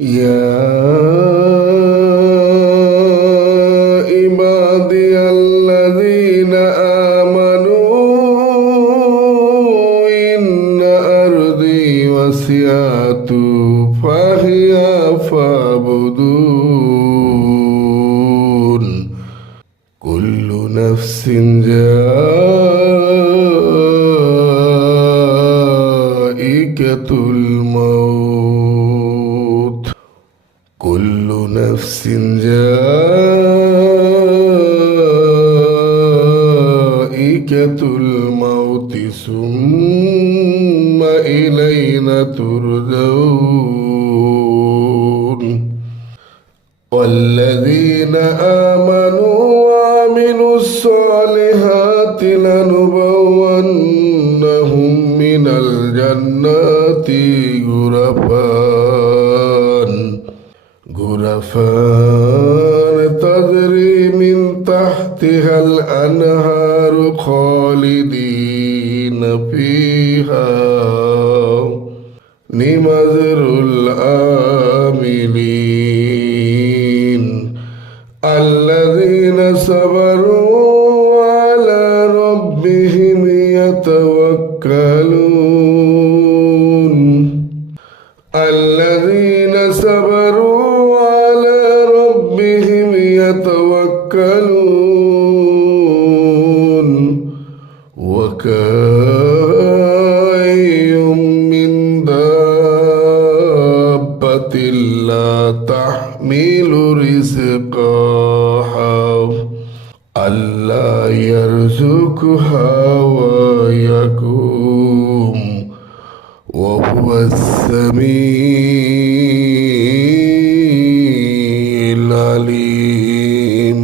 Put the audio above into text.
يا عبادي الذين آمنوا إن أرضي وسعت فهي فاعبدون كل نفس ذائقة الموت كل نفس ذائقة الموت ثم إلينا ترجعون والذين آمنوا وعملوا الصالحات لنبوئنهم من الجنات غرفان تجري من تحتها الأنهار خالدين فيها نعم أجر العاملين الذين صبروا على ربهم يتوكلون الذين صبروا على ربهم يتوكلون وكأي من دابة لا تحمل رزقها ألا يرزقها ويقوم وهو السميع العليم.